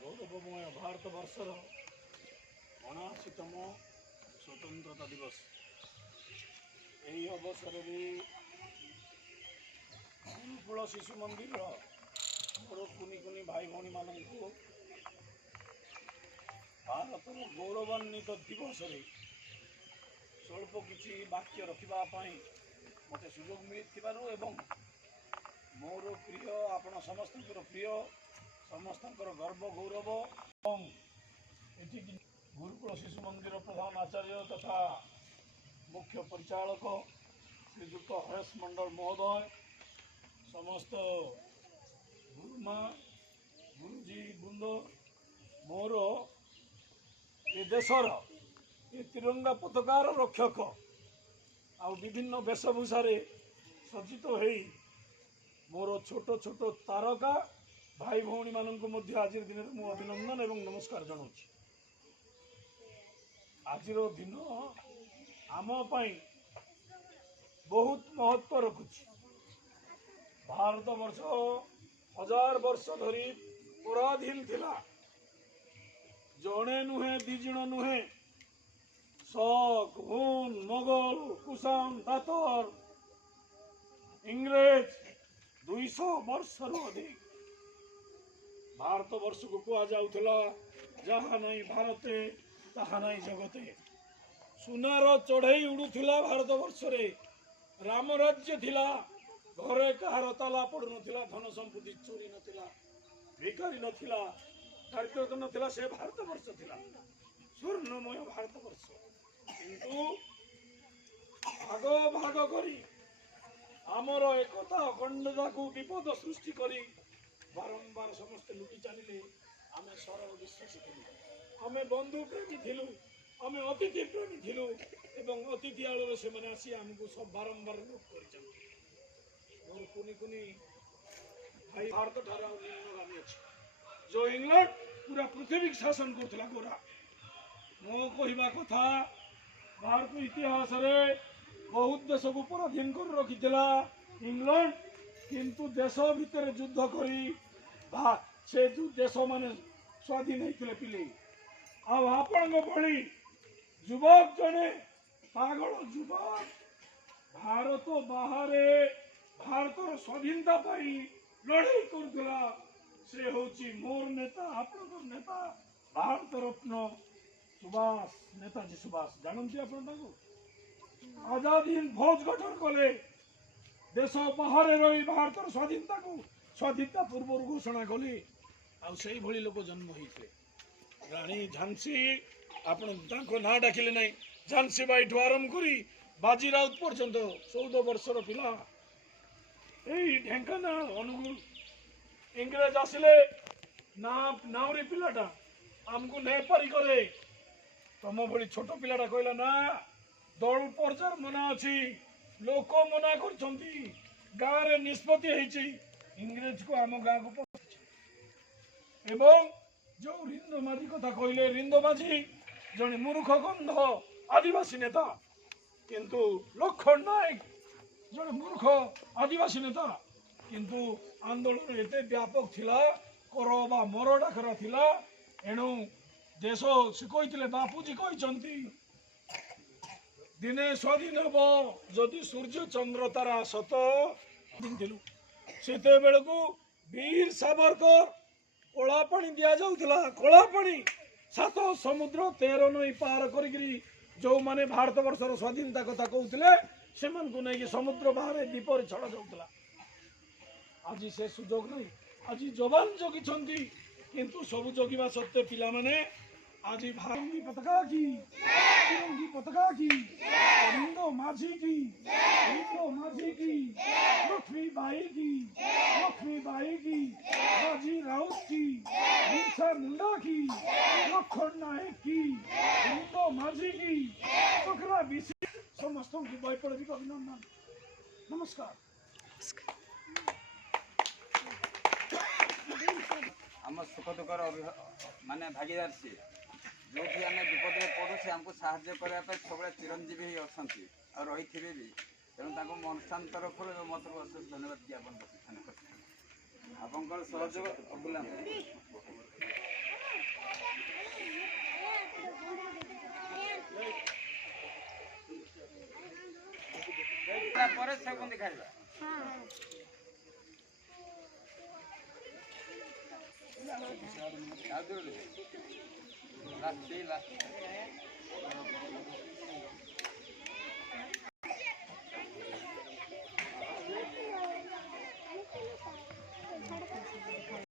गौरवमय भारत वर्षर 79तम स्वतंत्रता दिवस यही अवसर में गुरुकुल शिशु मंदिर मोर कुनी कुनी भाई भौणी मान भारत गौरवान्वित दिवस स्वल्प किसी वाक्य रखापी मत सुजोग मिली मोर प्रिय आपण समस्त प्रिय समस्त गर्व गौरव ये गुरुकुल शिशु मंदिर प्रधान आचार्य तथा मुख्य परिचालक श्रीजुक्त हरेश मंडल महोदय समस्त गुरुमा गुरुजी बृंद मोर ए देशर ये तिरंगा पताकार रक्षक आ विभिन्न वेशभूषा सज्जित हो मोर छोट छोट तारका भाई भौणी मानक आज दिन में मु अभिनंदन एवं नमस्कार जनाऊँ। आज दिन आम बहुत महत्व रखुची ଭାରତବର୍ଷ 1000 ବର୍ଷ ଧରି ପରାଧୀନ ଥିଲା। ଜଣେ ନୁହେଁ ଦି ଜଣ ନୁହେଁ, ଶକ, ହୁନ, ମୋଗଲ, କୁଷାଣ, ତାତର, ଇଂରେଜ 200 ବର୍ଷରୁ ଅଧିକ ଭାରତବର୍ଷକୁ କୁହାଯାଉଥିଲା ଯାହା ନାହିଁ ଭାରତେ ତାହା ନାହିଁ ଜଗତେ। ସୁନାର ଚଢ଼େଇ ଉଡୁଥିଲା ଭାରତବର୍ଷରେ। ରାମ ରାଜ୍ୟ ଥିଲା। ଘରେ କାହାର ତାଲା ପଡୁନଥିଲା, ଧନ ସମ୍ପତ୍ତି ଚୋରି ନଥିଲା, ଭିକାରୀ ନଥିଲା, ଦାରିଦ୍ର୍ୟ ନଥିଲା। ସେ ଭାରତବର୍ଷ ଥିଲା ସ୍ୱର୍ଣ୍ଣମୟ ଭାରତବର୍ଷ। କିନ୍ତୁ ଭାଗ ଭାଗ କରି ଆମର ଏକତା ଅଖଣ୍ଡତାକୁ ବିପଦ ସୃଷ୍ଟି କରି ବାରମ୍ବାର ସମସ୍ତେ ଲୁଟି ଚାଲିଲେ। ଆମେ ସରଳ ବିଶ୍ୱାସୀ ଥିଲୁ, ଆମେ ବନ୍ଧୁ ପ୍ରେମୀ ଥିଲୁ, ଆମେ ଅତିଥି ପ୍ରେମୀ ଥିଲୁ ଏବଂ ଅତିଥି ଆଳରେ ସେମାନେ ଆସି ଆମକୁ ସବୁ ବାରମ୍ବାର ଲୁଟ କରିଛନ୍ତି। ମୋର କୁନି କୁନି ଭାଇ ଭାରତ ଠାରୁ ଆଉ ନିମ୍ନଗାମୀ ଅଛି। ଯୋଉ ଇଂଲଣ୍ଡ ପୁରା ପୃଥିବୀ ଶାସନ କରୁଥିଲା ଗୋରା। ମୋ କହିବା କଥା, ଭାରତ ଇତିହାସରେ ବହୁତ ଦେଶକୁ ପରାଧୀନ କରି ରଖିଥିଲା ଇଂଲଣ୍ଡ, କିନ୍ତୁ ଦେଶ ଭିତରେ ଯୁଦ୍ଧ କରି ସେ ଦେଶ ମାନେ ସ୍ୱାଧୀନ ହେଇଥିଲେ ପିଲେ। ଆଉ ଆପଣଙ୍କ ଭଳି ଯୁବକ ଜଣେ ପାଗଳ ଯୁବକ ଭାରତ ବାହାରେ ଭାରତର ସ୍ୱାଧୀନତା ପାଇଁ ଲଢ଼େଇ କରୁଥିଲା। ସେ ହଉଛି ମୋର ନେତା, ଆପଣଙ୍କର ନେତା, ଭାରତ ରତ୍ନ ସୁଭାଷ, ନେତାଜୀ ସୁଭାଷ। ଜାଣନ୍ତି ଆପଣ ତାଙ୍କୁ? ଆଜାଦ ହିନ୍ଦ ଫୌଜ ଗଠନ କଲେ। ଦେଶ ବାହାରେ ରହି ଭାରତର ସ୍ୱାଧୀନତା ପୂର୍ବରୁ ଘୋଷଣା କଲେ। ଆଉ ସେଇଭଳି ଲୋକ ଜନ୍ମ ହେଇଥିଲେ। ରାଣୀ ଝାନ୍ସୀ, ଆପଣ ତାଙ୍କ ନାଁ ଡାକିଲେ ନାହିଁ। ଝାନ୍ସୀ ବାଇଠୁ ଆରମ୍ଭ କରି ବାଜି ରାଉତ ପର୍ଯ୍ୟନ୍ତ 14 ବର୍ଷର ପିଲା। ଏଇ ଢେଙ୍କାନାଳ ଅନୁଗୁଳ ଇଂରେଜ ଆସିଲେ, ନାଉରୀ ପିଲାଟା ଆମକୁ ନେପାରି କଲେ। ତମ ଭଳି ଛୋଟ ପିଲାଟା କହିଲା ନା, ଦଳ ପର୍ଯାର ମନା ଅଛି, ଲୋକ ମନା କରୁଛନ୍ତି, ଗାଁରେ ନିଷ୍ପତ୍ତି ହେଇଛି ଇଂରେଜକୁ ଆମ ଗାଁକୁ ପଠାଇଛି। ଏବଂ ଯୋଉ ରିନ୍ଦ ମାଝୀ କଥା କହିଲେ, ରିନ୍ଦ ମାଝୀ ଜଣେ ମୂର୍ଖ ଗନ୍ଧ ଆଦିବାସୀ ନେତା, କିନ୍ତୁ ଲକ୍ଷ୍ମଣ ନାୟକ ଜଣେ ମୂର୍ଖ ଆଦିବାସୀ ନେତା। କିନ୍ତୁ ଆନ୍ଦୋଳନ ଏତେ ବ୍ୟାପକ ଥିଲା, କର ବା ମର ଡାକରା ଥିଲା। ଏଣୁ ଦେଶ ସେ କହିଥିଲେ, ବାପୁଜୀ କହିଛନ୍ତି ଦିନେ ସ୍ୱାଧୀନ ହେବ ଯଦି ସୂର୍ଯ୍ୟ ଚନ୍ଦ୍ର ତାରା ସତ। ସେତେବେଳକୁ ବୀର ସାବରକର କଳା ପାଣି ଦିଆଯାଉଥିଲା, କଳା ପାଣି 7 ସମୁଦ୍ର 13 ନଈ ପାର କରିକିରି ଯୋଉମାନେ ଭାରତବର୍ଷର ସ୍ୱାଧୀନତା କଥା କହୁଥିଲେ ସେମାନଙ୍କୁ ନେଇକି ସମୁଦ୍ର ବାହାରେ ଦୀପରେ ଛଡ଼ା ଯାଉଥିଲା। ଆଜି ସେ ସୁଯୋଗ ନାହିଁ। ଆଜି ଯବାନ ଜଗିଛନ୍ତି, କିନ୍ତୁ ସବୁ ଜଗିବା ସତ୍ତ୍ୱେ ପିଲାମାନେ ଆଜି ଭାରତୀ ପତାକା କି तिरंगी पताका की, रिंदो माझी की, लक्ष्मी बाई की, बाजी राउत की, बिरसा मुंडा की, लखन नायक की, रिंदो माझी की, पकड़ा बीसी समस्त की बाई पड़ भी अभिनंदन। नमस्कार। आम सुख दुखर माने भागीदार सी जो भी आम विपद में पड़ू से आमको साहाय्य करने सब चिरंजीवी ही अच्छा और रही थे भी तेणु अनुष्ठान तरफ मत अशेष धन्यवाद ज्ञापन करते आपंकर सहयोग अभूला देखा लास्ट